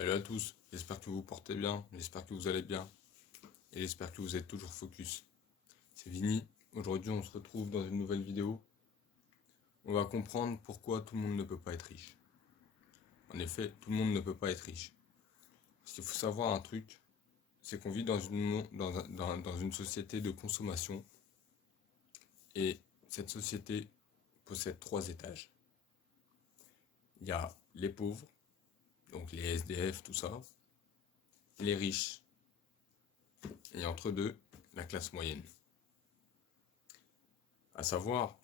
Salut à tous, j'espère que vous vous portez bien, j'espère que vous allez bien et j'espère que vous êtes toujours focus. C'est Vini, aujourd'hui on se retrouve dans une nouvelle vidéo. On va comprendre pourquoi tout le monde ne peut pas être riche. En effet, tout le monde ne peut pas être riche. Parce qu'il faut savoir un truc, c'est qu'on vit dans une société de consommation et cette société possède 3 étages. Il y a les pauvres, donc les SDF, tout ça, les riches, et entre deux, la classe moyenne. À savoir,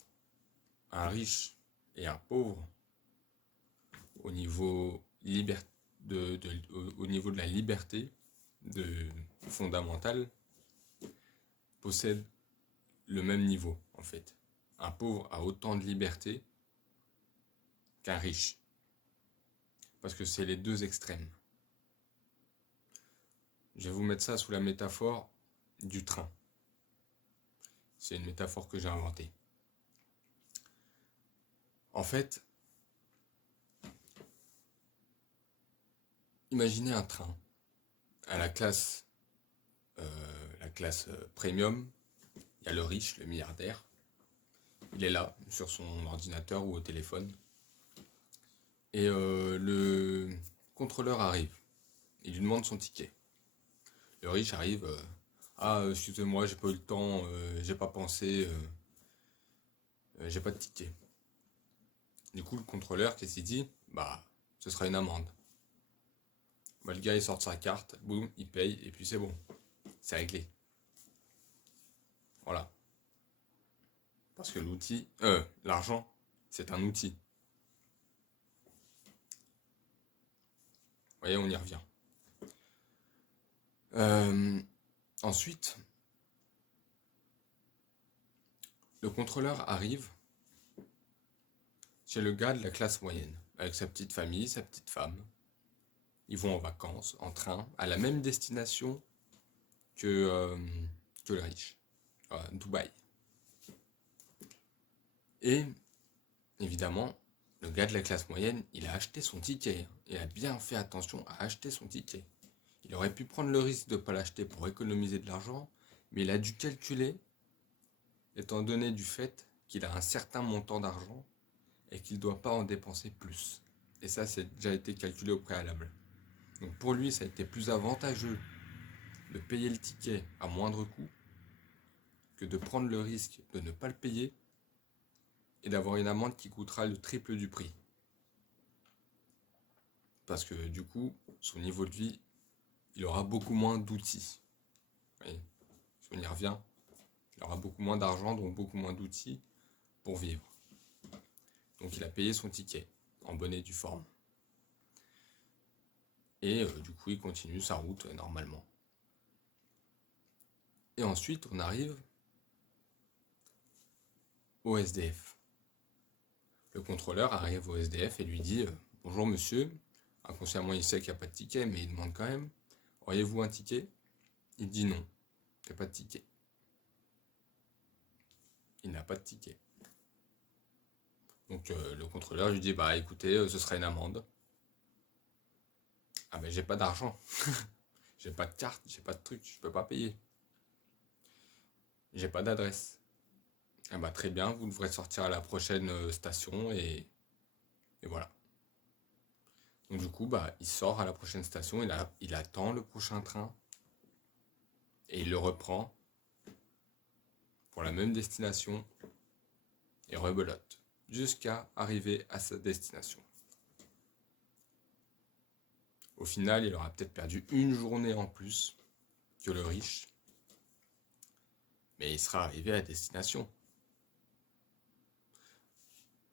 un riche et un pauvre, au niveau, au niveau de la liberté fondamentale, possèdent le même niveau, en fait. Un pauvre a autant de liberté qu'un riche. Parce que c'est les deux extrêmes. Je vais vous mettre ça sous la métaphore du train. C'est une métaphore que j'ai inventée. En fait, imaginez un train à la classe premium. Il y a le riche, le milliardaire. Il est là, sur son ordinateur ou au téléphone. Et le contrôleur arrive. Il lui demande son ticket. Le riche arrive. Excusez-moi, j'ai pas eu le temps, j'ai pas pensé, j'ai pas de ticket. Du coup, le contrôleur, qu'est-ce qu'il dit? Ce sera une amende. Le gars, il sort sa carte, boum, il paye, et puis c'est bon. C'est réglé. Voilà. Parce que l'argent, c'est un outil. Vous voyez, on y revient. Ensuite, le contrôleur arrive chez le gars de la classe moyenne, avec sa petite famille, sa petite femme. Ils vont en vacances, en train, à la même destination que le riche, Dubaï. Et, évidemment, le gars de la classe moyenne, il a acheté son ticket. Il a bien fait attention à acheter son ticket. Il aurait pu prendre le risque de ne pas l'acheter pour économiser de l'argent, mais il a dû calculer, étant donné du fait qu'il a un certain montant d'argent et qu'il ne doit pas en dépenser plus. Et ça, c'est déjà été calculé au préalable. Donc pour lui, ça a été plus avantageux de payer le ticket à moindre coût que de prendre le risque de ne pas le payer et d'avoir une amende qui coûtera le triple du prix. Parce que du coup, son niveau de vie, il aura beaucoup moins d'outils. Oui, si on y revient, il aura beaucoup moins d'argent, donc beaucoup moins d'outils pour vivre. Donc il a payé son ticket, en bonne et due forme. Et du coup, il continue sa route normalement. Et ensuite, on arrive au SDF. Le contrôleur arrive au SDF et lui dit « Bonjour monsieur ». Inconsciemment, il sait qu'il n'y a pas de ticket, mais il demande quand même « Auriez-vous un ticket ?» Il dit non, il n'y a pas de ticket. Il n'a pas de ticket. Donc le contrôleur lui dit « Écoutez, ce sera une amende. » Ah j'ai pas d'argent. J'ai pas de carte, j'ai pas de truc, je peux pas payer. J'ai pas d'adresse. Très bien, vous devrez sortir à la prochaine station et voilà. Donc du coup, il sort à la prochaine station, il attend le prochain train et il le reprend pour la même destination et rebelote jusqu'à arriver à sa destination. Au final, il aura peut-être perdu une journée en plus que le riche, mais il sera arrivé à destination.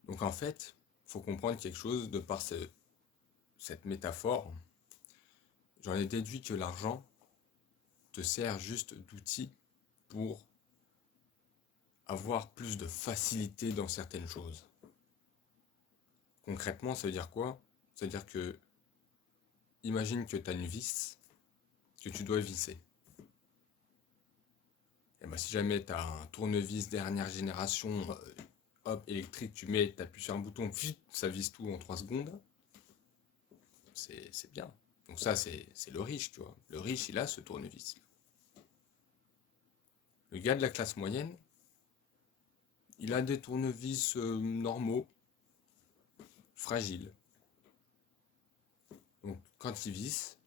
Donc en fait, il faut comprendre quelque chose de par cette métaphore. J'en ai déduit que l'argent te sert juste d'outil pour avoir plus de facilité dans certaines choses. Concrètement, ça veut dire quoi? Ça veut dire que, imagine que tu as une vis que tu dois visser. Et si jamais tu as un tournevis dernière génération, électrique, tu appuies sur un bouton, ça visse tout en 3 secondes, c'est bien. Donc ça, c'est le riche, tu vois. Le riche, il a ce tournevis. Le gars de la classe moyenne, il a des tournevis normaux, fragiles. Donc quand il visse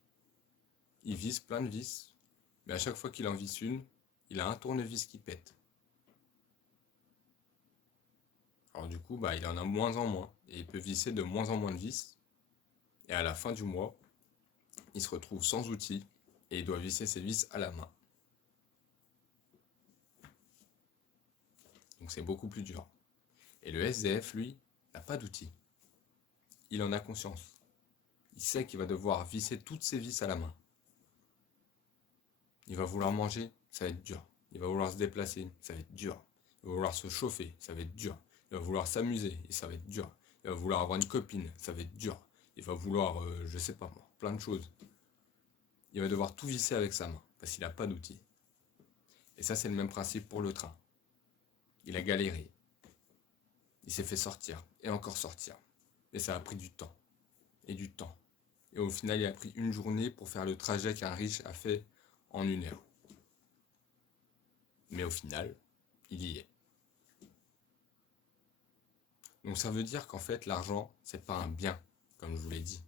plein de vis. Mais à chaque fois qu'il en visse une, il a un tournevis qui pète. Alors du coup, il en a moins en moins. Et il peut visser de moins en moins de vis. Et à la fin du mois, il se retrouve sans outils. Et il doit visser ses vis à la main. Donc c'est beaucoup plus dur. Et le SDF, lui, n'a pas d'outils. Il en a conscience. Il sait qu'il va devoir visser toutes ses vis à la main. Il va vouloir manger, ça va être dur. Il va vouloir se déplacer, ça va être dur. Il va vouloir se chauffer, ça va être dur. Il va vouloir s'amuser, et ça va être dur. Il va vouloir avoir une copine, ça va être dur. Il va vouloir, je sais pas moi, plein de choses. Il va devoir tout visser avec sa main, parce qu'il n'a pas d'outils. Et ça, c'est le même principe pour le train. Il a galéré. Il s'est fait sortir, et encore sortir. Et ça a pris du temps. Et du temps. Et au final, il a pris une journée pour faire le trajet qu'un riche a fait en 1 heure. Mais au final, il y est. Donc ça veut dire qu'en fait, l'argent, c'est pas un bien, comme je vous l'ai dit.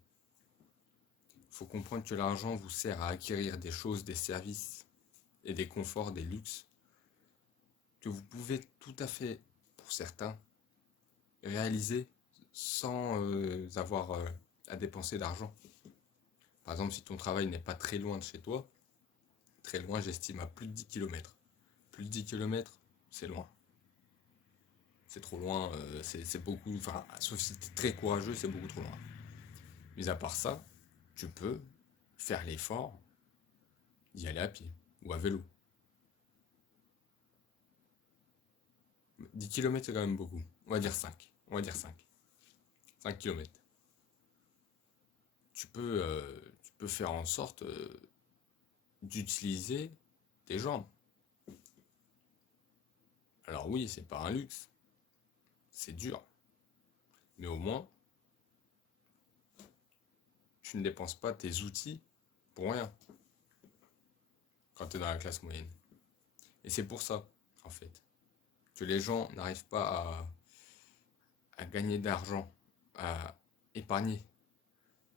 Il faut comprendre que l'argent vous sert à acquérir des choses, des services et des conforts, des luxes, que vous pouvez tout à fait, pour certains, réaliser sans avoir à dépenser d'argent. Par exemple, si ton travail n'est pas très loin de chez toi, très loin, j'estime à plus de 10 km. Plus de 10 km, c'est loin. C'est trop loin, c'est beaucoup, enfin, sauf si tu es très courageux, c'est beaucoup trop loin. Mais à part ça, tu peux faire l'effort d'y aller à pied ou à vélo. 10 km, c'est quand même beaucoup. On va dire 5. On va dire 5. 5 km. Tu peux faire en sorte d'utiliser tes jambes. Alors oui, c'est pas un luxe. C'est dur. Mais au moins, tu ne dépenses pas tes outils pour rien quand tu es dans la classe moyenne. Et c'est pour ça, en fait, que les gens n'arrivent pas à gagner d'argent, à épargner.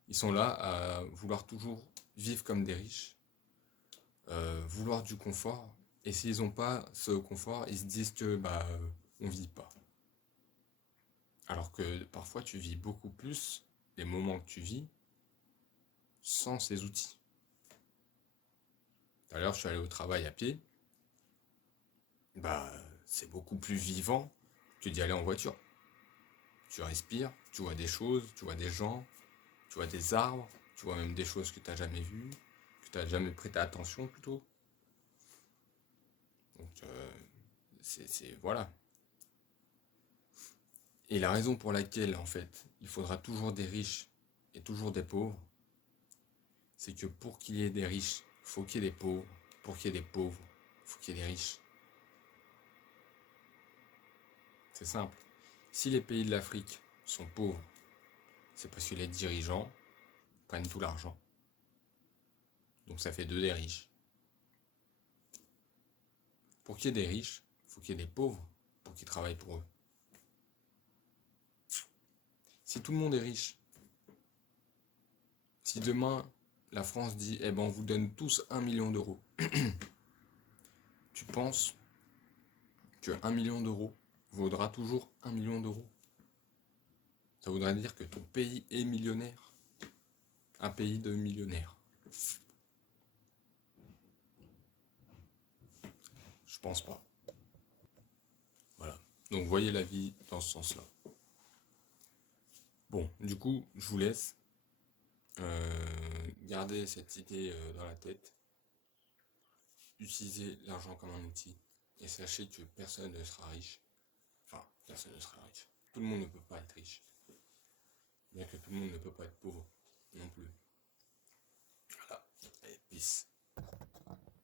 Ils sont là à vouloir toujours vivre comme des riches, vouloir du confort. Et s'ils n'ont pas ce confort, ils se disent que on vit pas. Alors que parfois tu vis beaucoup plus les moments que tu vis sans ces outils. Tout à l'heure, je suis allé au travail à pied. C'est beaucoup plus vivant que d'y aller en voiture. Tu respires, tu vois des choses, tu vois des gens, tu vois des arbres, tu vois même des choses que tu n'as jamais vues, que tu n'as jamais prêté attention plutôt. Donc, voilà. Et la raison pour laquelle, en fait, il faudra toujours des riches et toujours des pauvres, c'est que pour qu'il y ait des riches, il faut qu'il y ait des pauvres. Pour qu'il y ait des pauvres, il faut qu'il y ait des riches. C'est simple. Si les pays de l'Afrique sont pauvres, c'est parce que les dirigeants prennent tout l'argent. Donc ça fait 2 des riches. Pour qu'il y ait des riches, il faut qu'il y ait des pauvres pour qu'ils travaillent pour eux. Si tout le monde est riche, si demain la France dit on vous donne tous 1 million d'euros, tu penses que 1 million d'euros vaudra toujours 1 million d'euros? Ça voudrait dire que ton pays est millionnaire. Un pays de millionnaires. Je pense pas. Voilà. Donc voyez la vie dans ce sens-là. Bon, du coup, je vous laisse. Gardez cette idée dans la tête. Utilisez l'argent comme un outil. Et sachez que personne ne sera riche. Enfin, personne ne sera riche. Tout le monde ne peut pas être riche. Bien que tout le monde ne peut pas être pauvre non plus. Voilà. Allez, peace.